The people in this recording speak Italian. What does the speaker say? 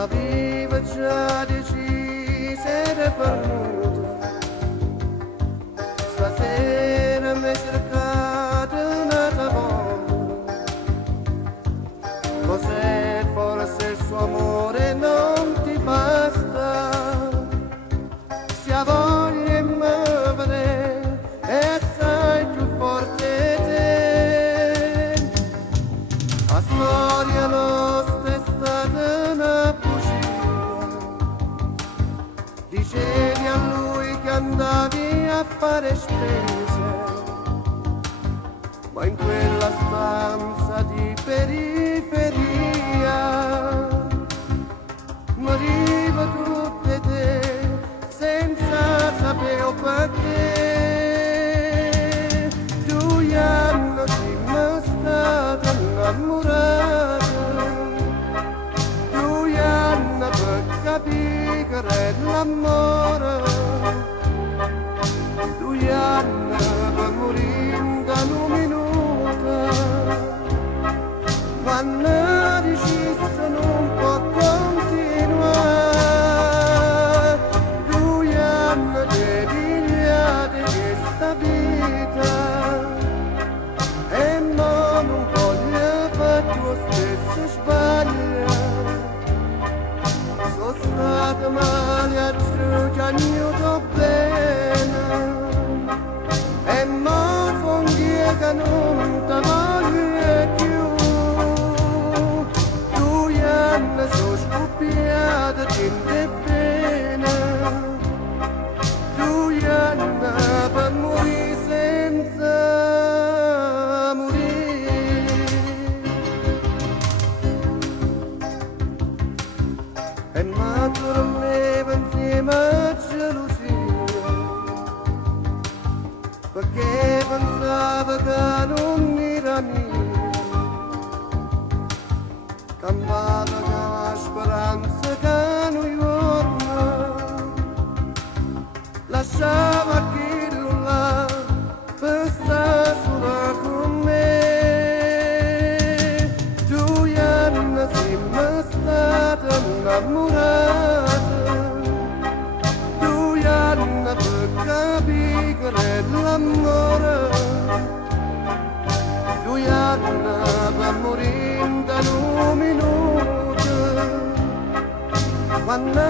aveva già deciso di far nudo. Stasera mi cercate un'altra volta. Cos'è forse il suo amore non ti basta? Se ha voglia di me vedere e sei più forte te. La storia nostra è stata una bugia. Dicevi a lui che andavi a fare spese, ma in quella stanza di periferia moriva tutte te senza sapere perché. Tu Ianna sei mai stata innamorata, tu Ianna per capire che è l'amore, tu Ianna per morire da un minuto, quando deciso non può continuare. Tu Ianna devi di questa vita e non voglio fare tuo stesso sbaglio. Sono stata male a giugno bene e mo son che non ti voglio più. Tu Ianna sono scoppiata gente bene, tu Ianna per morire senza morire. E ma dormeva insieme a gelosia, perché pensava che non era mia. Campava che la speranza che non giorna lasciava che là per stare sola con me. Tu Ianna sei mai stata innamorata, tu Ianna per capire che è l'amore, tu Ianna per morire da un minuto, quando